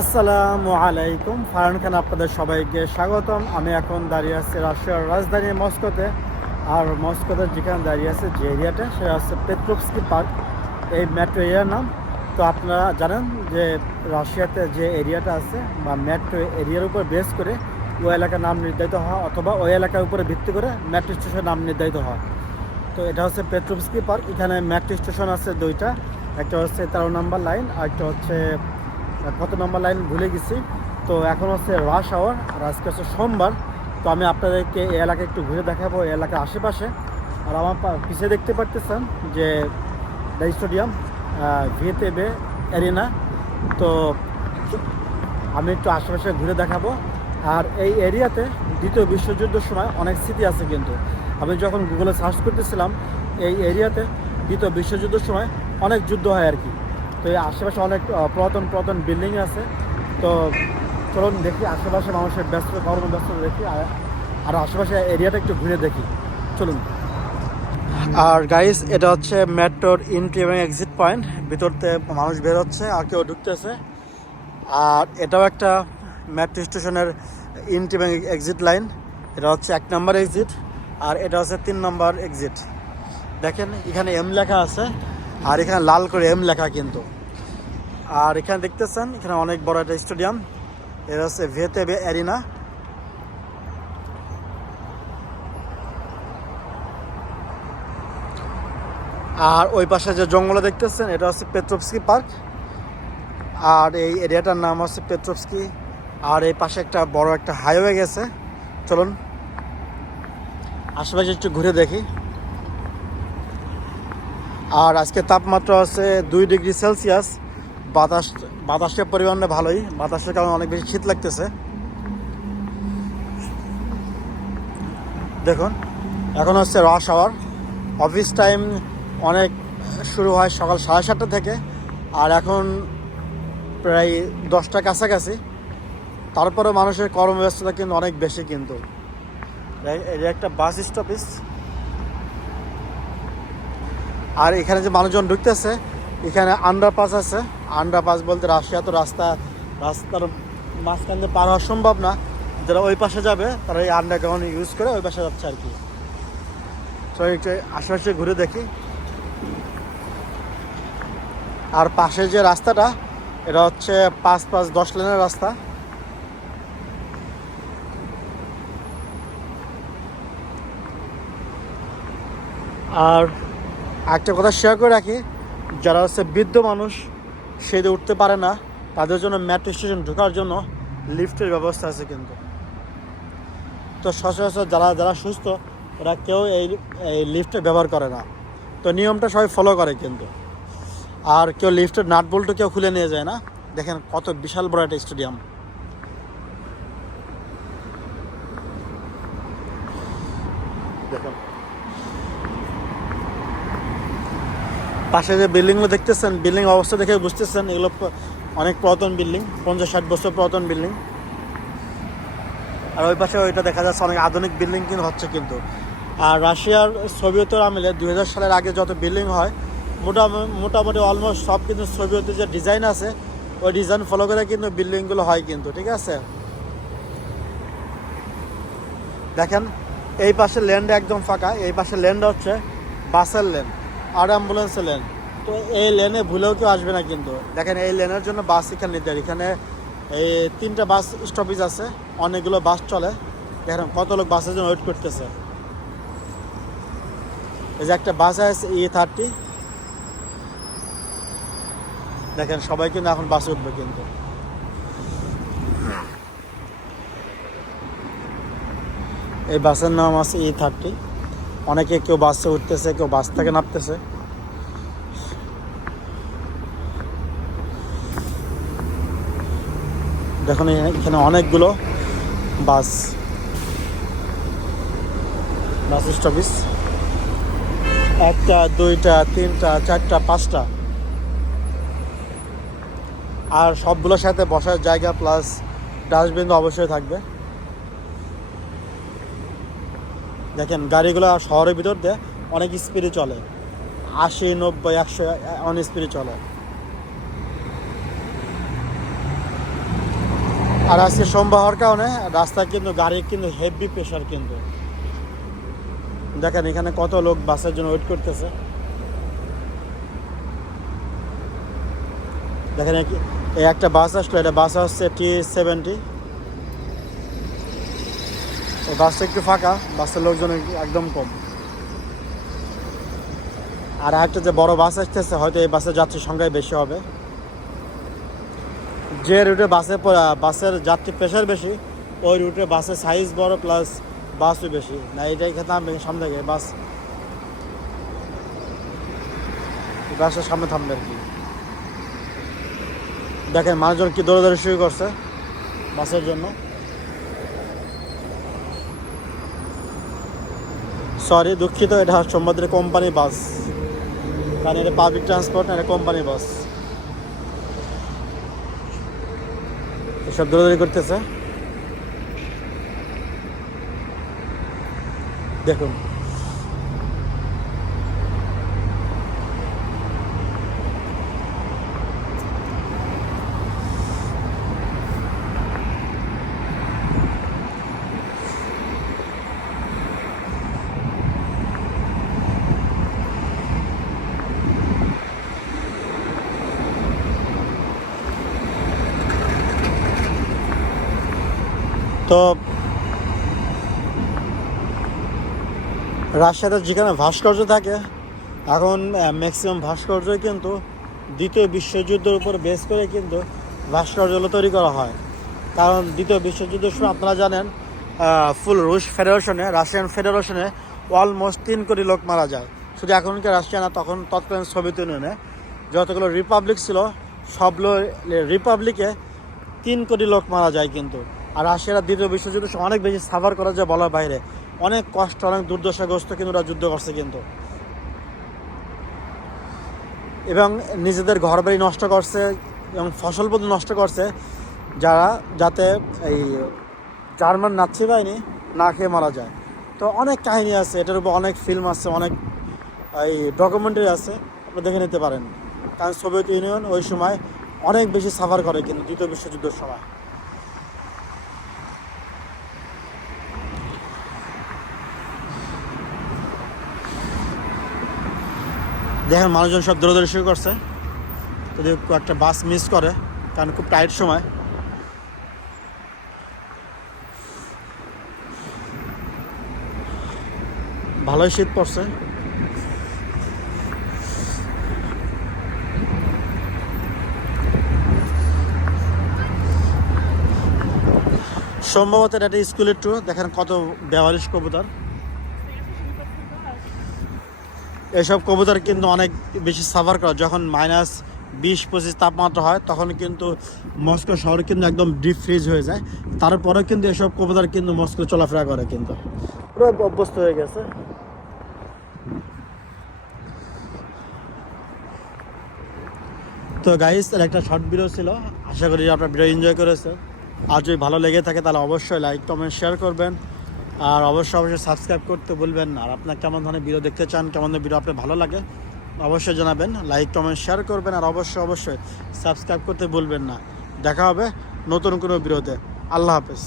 আসসালামু আলাইকুম। ফারহান খান আপনাদের সবাইকে স্বাগতম। আমি এখন দাঁড়িয়ে আছি রাশিয়ার রাজধানী মস্কোতে। আর মস্কোতে যেখানে দাঁড়িয়ে আছে যে এরিয়াটা সেটা হচ্ছে পেট্রোভস্কি পার্ক, এই মেট্রো এরিয়ার নাম। তো আপনারা জানেন যে রাশিয়াতে যে এরিয়াটা আছে বা মেট্রো এরিয়ার উপর বেস করে ওই এলাকার নাম নির্ধারিত হয়, অথবা ওই এলাকার উপরে ভিত্তি করে মেট্রো স্টেশনের নাম নির্ধারিত হয়। তো এটা হচ্ছে পেট্রোভস্কি পার্ক। এখানে মেট্রো স্টেশন আছে দুইটা, একটা হচ্ছে 13 নম্বর লাইন আর একটা হচ্ছে কত নম্বর লাইন ভুলে গেছি। তো এখন হচ্ছে রাশ আওয়ার আর আজকে হচ্ছে সোমবার। তো আমি আপনাদেরকে এই এলাকা একটু ঘুরে দেখাবো, এই এলাকার আশেপাশে। আর আমার পিছিয়ে দেখতে পারতেছেন যে দ্য স্টেডিয়াম ভিএতে অ্যারিনা। তো আমি একটু আশেপাশে ঘুরে দেখাবো। আর এই এরিয়াতে দ্বিতীয় বিশ্বযুদ্ধের সময় অনেক স্মৃতি আছে কিন্তু। আমি যখন গুগলে সার্চ করতেছিলাম, এই এরিয়াতে দ্বিতীয় বিশ্বযুদ্ধের সময় অনেক যুদ্ধ হয় আর কি। তো এই আশেপাশে অনেক পুরাতন বিল্ডিং আছে। তো চলুন দেখি আশেপাশে মানুষের ব্যস্ত কর্মব্যস্ততা দেখি, আর আশেপাশে এরিয়াটা একটু ঘুরে দেখি, চলুন। আর গাইস, এটা হচ্ছে মেট্রোর এন্ট্রি এবং এক্সিট পয়েন্ট। ভিতরতে মানুষ বেরোচ্ছে আর কেউ ঢুকতেছে। আর এটাও একটা মেট্রো স্টেশনের এন্ট্রি এবং এক্সিট লাইন। এটা হচ্ছে 1 নম্বর এক্সিট আর এটা হচ্ছে 3 নম্বর এক্সিট। দেখেন এখানে এম লেখা আছে আর এখানে লাল করে এম লেখা কিন্তু। আর এখানে দেখতেছেন এখানে অনেক বড় একটা স্টেডিয়াম। এটা হচ্ছে ভিএতে অ্যারিনা। আর ওই পাশে যে জঙ্গল দেখতেছেন এটা হচ্ছে পেট্রোভস্কি পার্ক। আর এই এরিয়াটার নাম হচ্ছে পেট্রোভস্কি। আর এই পাশে একটা বড় একটা হাইওয়ে গেছে। চলুন আশেপাশে একটু ঘুরে দেখি। আর আজকে তাপমাত্রা হচ্ছে 2 ডিগ্রি সেলসিয়াস। বাতাসের পরিমাণে ভালোই, বাতাসের কারণে অনেক বেশি শীত লাগতেছে। দেখুন এখন হচ্ছে রাশ আওয়ার। অফিস টাইম অনেক শুরু হয় সকাল 7:30 থেকে, আর এখন প্রায় 10টার কাছাকাছি। তারপরে মানুষের কর্মব্যস্ততা কিন্তু অনেক বেশি কিন্তু। এটা একটা বাস স্টপেজ। আর এখানে যে মানুষজন ঢুকতেছে, এখানে আন্ডারপাস আছে। আন্ডারপাস বলতে রাশিয়া তো রাস্তার মাঝখান দিয়ে পার হওয়া সম্ভব না। যারা ওই পাশে যাবে তারা এই আন্ডারগ্রাউন্ড ইউজ করে ওই পাশে যাচ্ছে আর কি। তো একটু আশেপাশে ঘুরে দেখি। আর পাশে যে রাস্তাটা, এটা হচ্ছে 5-5-10 লেনের রাস্তা। আর একটা কথা শেয়ার করে রাখি, যারা হচ্ছে বৃদ্ধ মানুষ সেদে উঠতে পারে না, তাদের জন্য মেট্রো স্টেশন ঢোকার জন্য লিফটের ব্যবস্থা আছে কিন্তু। তো সচরাচর যারা সুস্থ ওরা কেউ এই লিফটে ব্যবহার করে না। তো নিয়মটা সবাই ফলো করে কিন্তু। আর কেউ লিফটের নাট বল্টু কেউ খুলে নিয়ে যায় না। দেখেন কত বিশাল বড় একটা স্টেডিয়াম। দেখেন পাশে যে বিল্ডিংগুলো দেখতেছেন, বিল্ডিং অবস্থা দেখে বুঝতেছেন এগুলো অনেক পুরাতন বিল্ডিং, 50-60 বছর পুরাতন বিল্ডিং। আর ওই পাশে ওইটা দেখা যাচ্ছে অনেক আধুনিক বিল্ডিং কিন্তু হচ্ছে কিন্তু। আর রাশিয়ার সোভিয়েতের আমলে 2000 সালের আগে যত বিল্ডিং হয় মোটামুটি অলমোস্ট সব কিন্তু সোভিয়েতের যে ডিজাইন আছে ওই ডিজাইন ফলো করে কিন্তু বিল্ডিংগুলো হয় কিন্তু, ঠিক আছে। দেখেন এই পাশে ল্যান্ডে একদম ফাঁকা, এই পাশে ল্যান্ড হচ্ছে বাসের লেন আর অ্যাম্বুলেন্সের লেন। তো এই লেনে ভুলেও কেউ আসবে না কিন্তু। দেখেন এই লেনের জন্য বাস এখানে নির্ধারিত। এখানে এই 3টা বাস স্টপেজ আছে, অনেকগুলো বাস চলে। দেখেন কত লোক বাসের জন্য ওয়েট করতেছে। এই যে একটা বাস আছে E30। দেখেন সবাই কিন্তু এখন বাসে উঠবে কিন্তু। এই বাসের নাম আছে E30। অনেকে কেউ বাসে উঠতেছে, কেউ বাস থেকে নামতেছে। দেখুন এখানে অনেকগুলো বাস স্টপেজ, 1টা 2টা 3টা 4টা 5টা। আর সবগুলোর সাথে বসার জায়গা প্লাস ডাস্টবিন তো অবশ্যই থাকবে। দেখেন গাড়িগুলো শহরের ভিতর দিয়ে অনেক স্পিডে চলে, 80, 90, 100 অনেক স্পিডে চলে। আর আজকে সোমবার হওয়ার কারণে রাস্তায় কিন্তু গাড়ির কিন্তু হেভি প্রেশার কিন্তু। দেখেন এখানে কত লোক বাসের জন্য ওয়েট করতেছে। দেখেন এই একটা বাস আসলো, এটা বাস হচ্ছে T70। বাসটা একটু ফাঁকা, বাসের লোকজন একদম কম। আর একটা যে বড় বাস আসতেছে, হয়তো এই বাসের যাত্রীর সংখ্যাই বেশি হবে। যে রুটে বাসের যাত্রী প্রেশার বেশি, ওই রুটে বাসের সাইজ বড় প্লাস বাসও বেশি। না এটাই থামবে সামনে থেকে বাসের সামনে থামবে আর কি। দেখেন মানুষজন কি দৌড়াদৌড়ি শুরু করছে বাসের জন্য। সরি, দুঃখিত, এটা সোমবারের কোম্পানি বাস, কারণ এটা পাবলিক ট্রান্সপোর্ট না, এটা কোম্পানি বাস। এসব দৌড়াদৌড়ি করতেছে দেখুন। তো রাজশাহীতে যেখানে ভাস্কর্য থাকে, এখন ম্যাক্সিমাম ভাস্কর্যই কিন্তু দ্বিতীয় বিশ্বযুদ্ধের উপর বেস করে কিন্তু ভাস্কর্যগুলো তৈরি করা হয়। কারণ দ্বিতীয় বিশ্বযুদ্ধের সময় আপনারা জানেন ফুল রাশিয়ান ফেডারেশনে অলমোস্ট 3 কোটি লোক মারা যায়। শুধু এখনকার রাশিয়া না, তখন তৎকালীন সোভিয়েত ইউনিয়নে যতগুলো রিপাবলিক ছিল সবগুলো রিপাবলিকে 3 কোটি লোক মারা যায় কিন্তু। আর রাশিয়ার দ্বিতীয় বিশ্বযুদ্ধের সময় অনেক বেশি সাফার করা যায় বলার বাইরে, অনেক কষ্ট, অনেক দুর্দশাগ্রস্ত কিন্তু ওরা যুদ্ধ করছে কিন্তু, এবং নিজেদের ঘরবাড়ি নষ্ট করছে এবং ফসলপত্র নষ্ট করছে, যাতে এই জার্মান নাৎসি বাহিনী না খেয়ে মারা যায়। তো অনেক কাহিনী আছে এটার উপর, অনেক ফিল্ম আছে, অনেক এই ডকুমেন্টারি আছে, আপনারা দেখে নিতে পারেন। কারণ সোভিয়েত ইউনিয়ন ওই সময় অনেক বেশি সাফার করে কিন্তু দ্বিতীয় বিশ্বযুদ্ধের সময়। দেখেন মানুষজন সব দৌড়াদৌড়ি শুরু করছে যদি একটা বাস মিস করে, কারণ খুব টাইট সময়। ভালোই শীত পড়ছে। সম্ভবত এটা একটা স্কুলের ট্যুর। দেখেন কত ব্যবহারিক কবুতর। এসব কবুতর কিন্তু অনেক বেশি সাফার করে, যখন -20-25 তাপমাত্রা হয় তখন কিন্তু মস্কো শহর কিন্তু একদম ডিপ ফ্রিজ হয়ে যায়। তারপরেও কিন্তু এসব কবুতর কিন্তু মস্কো চলাফেরা করে কিন্তু, পুরো অভ্যস্ত হয়ে গেছে। তো গাইস, এর একটা শর্ট ভিডিও ছিল, আশা করি আপনার ভিডিও এনজয় করেছেন। আর যদি ভালো লেগে থাকে তাহলে অবশ্যই লাইক কমেন্ট শেয়ার করবেন, আর অবশ্যই সাবস্ক্রাইব করতে ভুলবেন না। আর আপনার কেমন ধরনের ভিডিও দেখতে চান, কেমন ধরনের ভিডিও আপনার ভালো লাগে অবশ্যই জানাবেন, লাইক কমেন্ট শেয়ার করবেন, আর অবশ্যই সাবস্ক্রাইব করতে ভুলবেন না। দেখা হবে নতুন কোনো ভিডিওতে। আল্লাহ হাফেজ।